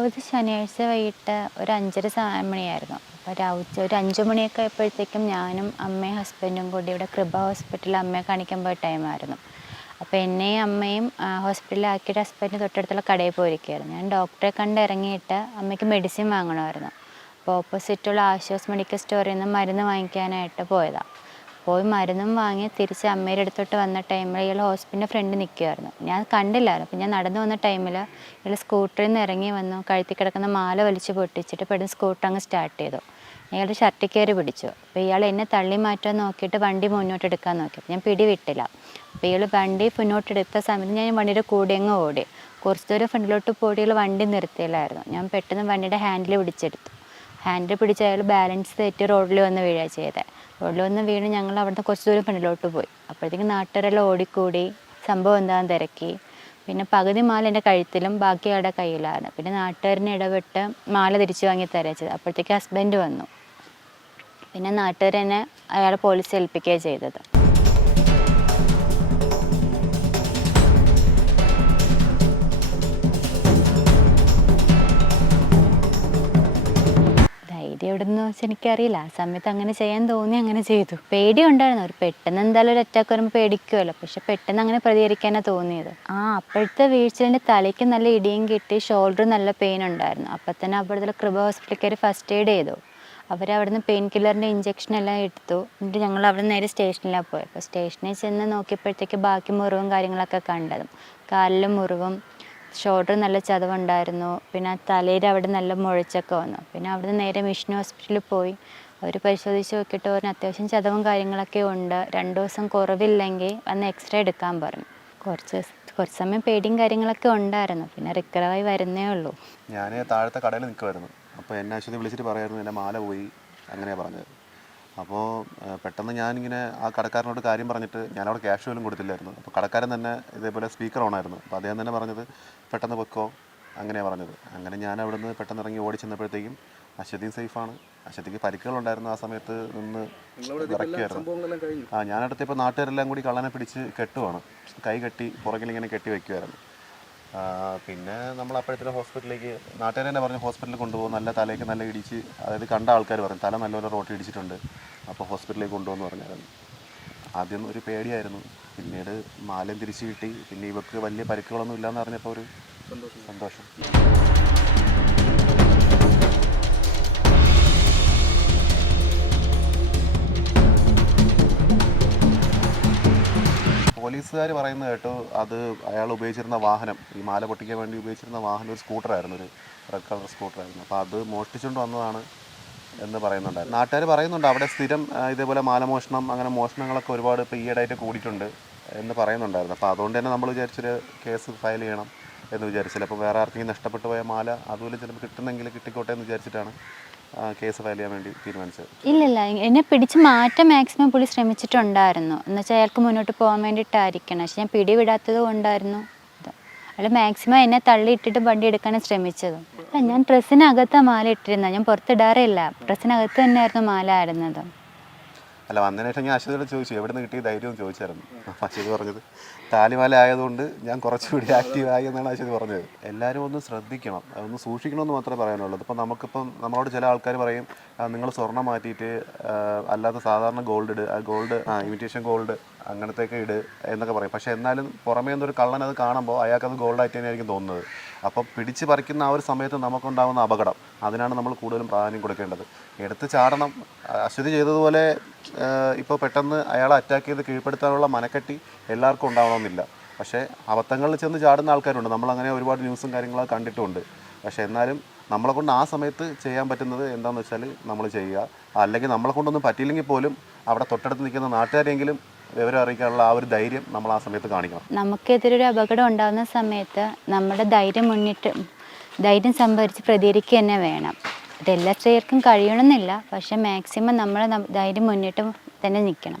സംഭവം ശനിയാഴ്ച വൈകിട്ട് ഒരു 5:30 മണിയായിരുന്നു. അപ്പോൾ ഒരു 5 മണിയൊക്കെ ആയപ്പോഴത്തേക്കും ഞാനും അമ്മയും ഹസ്ബൻഡും കൂടി ഇവിടെ കൃപ ഹോസ്പിറ്റലിൽ അമ്മയെ കാണിക്കാൻ പോയ ടൈമായിരുന്നു. അപ്പോൾ എന്നെയും അമ്മയും ഹോസ്പിറ്റലിലാക്കിയിട്ട് ഹസ്ബൻഡ് തൊട്ടടുത്തുള്ള കടയിൽ പോയിരിക്കുകയായിരുന്നു. ഞാൻ ഡോക്ടറെ കണ്ട് ഇറങ്ങിയിട്ട് അമ്മയ്ക്ക് മെഡിസിൻ വാങ്ങണമായിരുന്നു. അപ്പോൾ ഓപ്പോസിറ്റുള്ള ആശ്വാസ് മെഡിക്കൽ സ്റ്റോറിൽ നിന്ന് മരുന്ന് വാങ്ങിക്കാനായിട്ട് പോയതാണ്. പോയി മരുന്നും വാങ്ങി തിരിച്ച് അമ്മയുടെ അടുത്തോട്ട് വന്ന ടൈമിൽ ഇയാൾ ഹോസ്പിറ്റലിൻ്റെ ഫ്രണ്ട് നിൽക്കുമായിരുന്നു. ഞാൻ കണ്ടില്ലായിരുന്നു. അപ്പോൾ ഞാൻ നടന്നു വന്ന ടൈമിൽ ഇയാൾ സ്കൂട്ടറിൽ നിന്ന് ഇറങ്ങി വന്നു, കഴുത്തിൽ കിടക്കുന്ന മാല വലിച്ച് പൊട്ടിച്ചിട്ട് പെട്ടെന്ന് സ്കൂട്ടർ അങ്ങ് സ്റ്റാർട്ട് ചെയ്തു. അയാളുടെ ഷർട്ടിൽ കയറി പിടിച്ചു. അപ്പോൾ ഇയാൾ എന്നെ തള്ളി മാറ്റാൻ നോക്കിയിട്ട് വണ്ടി മുന്നോട്ട് എടുക്കാൻ നോക്കി. അപ്പോൾ ഞാൻ പിടിവിട്ടില്ല. അപ്പോൾ ഇയാൾ വണ്ടി മുന്നോട്ടെടുത്ത സമയത്ത് ഞാൻ വണ്ടിയുടെ കൂടെ അങ്ങ് ഓടി. കുറച്ച് ദൂരം ഫ്രണ്ടിലോട്ട് പോയി ഇയാൾ വണ്ടി നിർത്തിയില്ലായിരുന്നു. ഞാൻ പെട്ടെന്ന് വണ്ടിയുടെ ഹാൻഡിൽ പിടിച്ചെടുത്തു. ഹാൻഡിൽ പിടിച്ച് അയാൾ ബാലൻസ് തെറ്റി റോഡിൽ വന്ന് വീഴുക ചെയ്തത്. റോഡിൽ വന്ന് വീണ് ഞങ്ങൾ അവിടുന്ന് കുറച്ച് ദൂരം ഫ്രണ്ടിലോട്ട് പോയി. അപ്പോഴത്തേക്കും നാട്ടുകാരെല്ലാം ഓടിക്കൂടി സംഭവം എന്താണെന്ന് തിരക്കി. പിന്നെ പകുതി മാല എൻ്റെ കഴുത്തിലും ബാക്കി അയാളുടെ കയ്യിലാണ്. പിന്നെ നാട്ടുകാരനെ ഇടപെട്ട് മാല തിരിച്ചു വാങ്ങി തരച്ചത്. അപ്പോഴത്തേക്ക് ഹസ്ബൻഡ് വന്നു. പിന്നെ നാട്ടുകാരെന്നെ അയാളെ പോലീസ് ഏൽപ്പിക്കുകയാണ് ചെയ്തത്. എവിടെന്ന് വെച്ചാൽ എനിക്കറിയില്ല. ആ സമയത്ത് അങ്ങനെ ചെയ്യാൻ തോന്നി, അങ്ങനെ ചെയ്തു. പേടി ഉണ്ടായിരുന്നു. ഒരു പെട്ടെന്ന് എന്തായാലും ഒരു അറ്റാക്ക് വരുമ്പോൾ പേടിക്കുമല്ലോ. പക്ഷെ പെട്ടെന്ന് അങ്ങനെ പ്രതികരിക്കാനാണ് തോന്നിയത്. അപ്പോഴത്തെ വീഴ്ചൻ്റെ തലയ്ക്ക് നല്ല ഇടിയും കിട്ടി, ഷോൾഡർ നല്ല പെയിൻ ഉണ്ടായിരുന്നു. അപ്പം തന്നെ അവിടുത്തെ കൃപ ഹോസ്പിറ്റലിൽ കയറി ഫസ്റ്റ് എയ്ഡ് ചെയ്തു. അവരവിടുന്ന് പെയിൻ കില്ലറിൻ്റെ ഇഞ്ചക്ഷൻ എല്ലാം എടുത്തു. എന്നിട്ട് ഞങ്ങൾ അവിടെ നേരെ സ്റ്റേഷനിലാണ് പോയത്. അപ്പോൾ സ്റ്റേഷനിൽ ചെന്ന് നോക്കിയപ്പോഴത്തേക്ക് ബാക്കി മുറിവും കാര്യങ്ങളൊക്കെ കണ്ടതും, കാലിലും മുറിവും, ഷോൾഡർ നല്ല ചതവുണ്ടായിരുന്നു. പിന്നെ തലയിൽ അവിടെ നല്ല മുഴച്ചൊക്കെ വന്നു. പിന്നെ അവിടുന്ന് നേരെ മിഷൻ ഹോസ്പിറ്റലിൽ പോയി. അവർ പരിശോധിച്ച് നോക്കിയിട്ട് പറഞ്ഞു അത്യാവശ്യം ചതവും കാര്യങ്ങളൊക്കെ ഉണ്ട്, 2 ദിവസം കുറവില്ലെങ്കിൽ വന്ന് എക്സ്റേ എടുക്കാൻ പറഞ്ഞു. കുറച്ച് സമയം പേടിയും കാര്യങ്ങളൊക്കെ ഉണ്ടായിരുന്നു. പിന്നെ റിക്കവറായി വരുന്നേ ഉള്ളൂ. ഞാൻ താഴത്തെ കടയിൽ നിൽക്കുമായിരുന്നു. അപ്പോൾ എന്നെ ആശുപത്രി വിളിച്ചിട്ട് പറയായിരുന്നു എൻ്റെ മാല പോയി, അങ്ങനെയാണ് പറഞ്ഞത്. അപ്പോൾ പെട്ടെന്ന് ഞാനിങ്ങനെ ആ കടക്കാരനോട് കാര്യം പറഞ്ഞിട്ട് ഞാനവിടെ ക്യാഷ് പോലും കൊടുത്തില്ലായിരുന്നു. അപ്പോൾ കടക്കാരൻ തന്നെ ഇതേപോലെ സ്പീക്കർ ഓണായിരുന്നു. അപ്പോൾ അദ്ദേഹം തന്നെ പറഞ്ഞത് പെട്ടെന്ന് പൊക്കോ, അങ്ങനെയാണ് പറഞ്ഞത്. അങ്ങനെ ഞാൻ അവിടെ നിന്ന് പെട്ടെന്ന് ഇറങ്ങി ഓടി ചെന്നപ്പോഴത്തേക്കും അശ്വതിയും സേഫാണ്. അശ്വതിക്ക് പരിക്കുകളുണ്ടായിരുന്നു. ആ സമയത്ത് നിന്ന് വിറയ്ക്കുമായിരുന്നു. ഞാനടുത്തിപ്പോൾ നാട്ടുകാരെല്ലാം കൂടി കള്ളനെ പിടിച്ച് കെട്ടുവാണ്. കൈ കെട്ടി പുറകിലിങ്ങനെ കെട്ടി വയ്ക്കുമായിരുന്നു. പിന്നെ നമ്മൾ അപ്പോഴത്തേനും ഹോസ്പിറ്റലിലേക്ക് നാട്ടുകാർ തന്നെ പറഞ്ഞു ഹോസ്പിറ്റലിൽ കൊണ്ടുപോകും, നല്ല തലയ്ക്ക് നല്ല ഇടിച്ച്, അതായത് കണ്ട ആൾക്കാർ പറഞ്ഞു തല നല്ലപോലെ റോട്ടി ഇടിച്ചിട്ടുണ്ട്, അപ്പോൾ ഹോസ്പിറ്റലിലേക്ക് കൊണ്ടുപോകുമെന്ന് പറഞ്ഞായിരുന്നു. ആദ്യം ഒരു പേടിയായിരുന്നു. പിന്നീട് മാലയും തിരിച്ചു കിട്ടി. പിന്നെ ഇവർക്ക് വലിയ പരിക്കുകളൊന്നും ഇല്ലയെന്ന് പറഞ്ഞപ്പോൾ ഒരു സന്തോഷം. പോലീസുകാർ പറയുന്നത് കേട്ടു അത് അയാൾ ഉപയോഗിച്ചിരുന്ന വാഹനം, ഈ മാല പൊട്ടിക്കാൻ വേണ്ടി ഉപയോഗിച്ചിരുന്ന വാഹനം ഒരു സ്കൂട്ടറായിരുന്നു, ഒരു റെഡ് കളർ സ്കൂട്ടറായിരുന്നു. അപ്പോൾ അത് മോഷ്ടിച്ചുകൊണ്ട് വന്നതാണ് എന്ന് പറയുന്നുണ്ടായിരുന്നു. നാട്ടുകാർ പറയുന്നുണ്ട് അവിടെ സ്ഥിരം ഇതേപോലെ മാലമോഷണം, അങ്ങനെ മോഷണങ്ങളൊക്കെ ഒരുപാട് ഇപ്പോൾ ഈയിടെയായിട്ട് കൂടിയിട്ടുണ്ട് എന്ന് പറയുന്നുണ്ടായിരുന്നു. അപ്പോൾ അതുകൊണ്ട് തന്നെ നമ്മൾ വിചാരിച്ചൊരു കേസ് ഫയൽ ചെയ്യണം എന്ന് വിചാരിച്ചില്ല. അപ്പോൾ വേറെ ആർക്കെങ്കിലും നഷ്ടപ്പെട്ടു പോയ മാല അതുപോലെ ചിലപ്പോൾ കിട്ടുന്നെങ്കിൽ കിട്ടിക്കോട്ടെ എന്ന് വിചാരിച്ചിട്ടാണ് കേസ് ഫയൽ ചെയ്യാൻ വേണ്ടി തീരുമാനിച്ചത്. ഇല്ലില്ല, എന്നെ പിടിച്ച് മാറ്റാൻ മാക്സിമം പുള്ളി ശ്രമിച്ചിട്ടുണ്ടായിരുന്നു. എന്നുവെച്ചാൽ അയാൾക്ക് മുന്നോട്ട് പോകാൻ വേണ്ടിയിട്ടായിരിക്കണം. പക്ഷെ ഞാൻ പിടിവിടാത്തത് കൊണ്ടായിരുന്നു. അയാൾ മാക്സിമം എന്നെ തള്ളിയിട്ടിട്ട് വണ്ടി എടുക്കാനാണ് ശ്രമിച്ചത്. ഞാൻ ഡ്രസ്സിനകത്താണ് മാല ഇട്ടിരുന്നത്, ഞാൻ പുറത്തിടാറേ ഇല്ല. ഡ്രസ്സിനകത്ത് തന്നെയായിരുന്നു മാല ആയിരുന്നത്. അല്ല, വന്നതിന് ശേഷം ഞാൻ അശ്വതിയോട് ചോദിച്ചു എവിടെ നിന്ന് കിട്ടിയ ധൈര്യം ചോദിച്ചായിരുന്നു. അപ്പം അശ്വതി പറഞ്ഞത് താലിമാല ആയതുകൊണ്ട് ഞാൻ കുറച്ചുകൂടി ആക്റ്റീവായി എന്നാണ് അശ്വതി പറഞ്ഞത്. എല്ലാവരും ഒന്ന് ശ്രദ്ധിക്കണം, ഒന്ന് സൂക്ഷിക്കണമെന്ന് മാത്രമേ പറയാനുള്ളൂ. ഇപ്പോൾ നമ്മളോട് ചില ആൾക്കാർ പറയും നിങ്ങൾ സ്വർണ്ണം മാറ്റിയിട്ട് അല്ലാതെ സാധാരണ ഗോൾഡ് ഇട്, ഗോൾഡ് ഇമിറ്റേഷൻ ഗോൾഡ് അങ്ങനത്തെയൊക്കെ ഇട് എന്നൊക്കെ പറയും. പക്ഷേ എന്നാലും പുറമേ നിന്നൊരു കള്ളൻ അത് കാണുമ്പോൾ അയാൾക്കത് ഗോൾഡായിട്ട് തന്നെയായിരിക്കും തോന്നുന്നത്. അപ്പോൾ പിടിച്ച് പറിക്കുന്ന ആ ഒരു സമയത്ത് നമുക്കുണ്ടാകുന്ന അപകടം, അതിനാണ് നമ്മൾ കൂടുതലും പ്രാധാന്യം കൊടുക്കേണ്ടത്. എടുത്ത് ചാടണം. അശ്വതി ചെയ്തതുപോലെ ഇപ്പോൾ പെട്ടെന്ന് അയാളെ അറ്റാക്ക് ചെയ്ത് കീഴ്പ്പെടുത്താനുള്ള മനക്കെട്ടി എല്ലാവർക്കും ഉണ്ടാവണമെന്നില്ല. പക്ഷേ അബദ്ധങ്ങളിൽ ചെന്ന് ചാടുന്ന ആൾക്കാരുണ്ട്. നമ്മളങ്ങനെ ഒരുപാട് ന്യൂസും കാര്യങ്ങളൊക്കെ കണ്ടിട്ടുമുണ്ട്. പക്ഷേ എന്നാലും നമ്മളെ കൊണ്ട് ആ സമയത്ത് ചെയ്യാൻ പറ്റുന്നത് എന്താണെന്ന് വെച്ചാൽ നമ്മൾ ചെയ്യുക. അല്ലെങ്കിൽ നമ്മളെ കൊണ്ടൊന്നും പറ്റിയില്ലെങ്കിൽ പോലും അവിടെ തൊട്ടടുത്ത് നിൽക്കുന്ന നാട്ടുകാരെങ്കിലും വിവരം അറിയിക്കാനുള്ള ആ ഒരു ധൈര്യം നമ്മൾ ആ സമയത്ത് കാണിക്കണം. നമുക്കെതിരൊരു അപകടം ഉണ്ടാകുന്ന സമയത്ത് നമ്മുടെ ധൈര്യം സംഭരിച്ച് പ്രതികരിക്കുക തന്നെ വേണം. ഇതെല്ലാ സ്ത്രീകൾക്കും കഴിയണമെന്നില്ല. പക്ഷെ മാക്സിമം നമ്മൾ ധൈര്യം മുന്നിട്ട് തന്നെ നിൽക്കണം.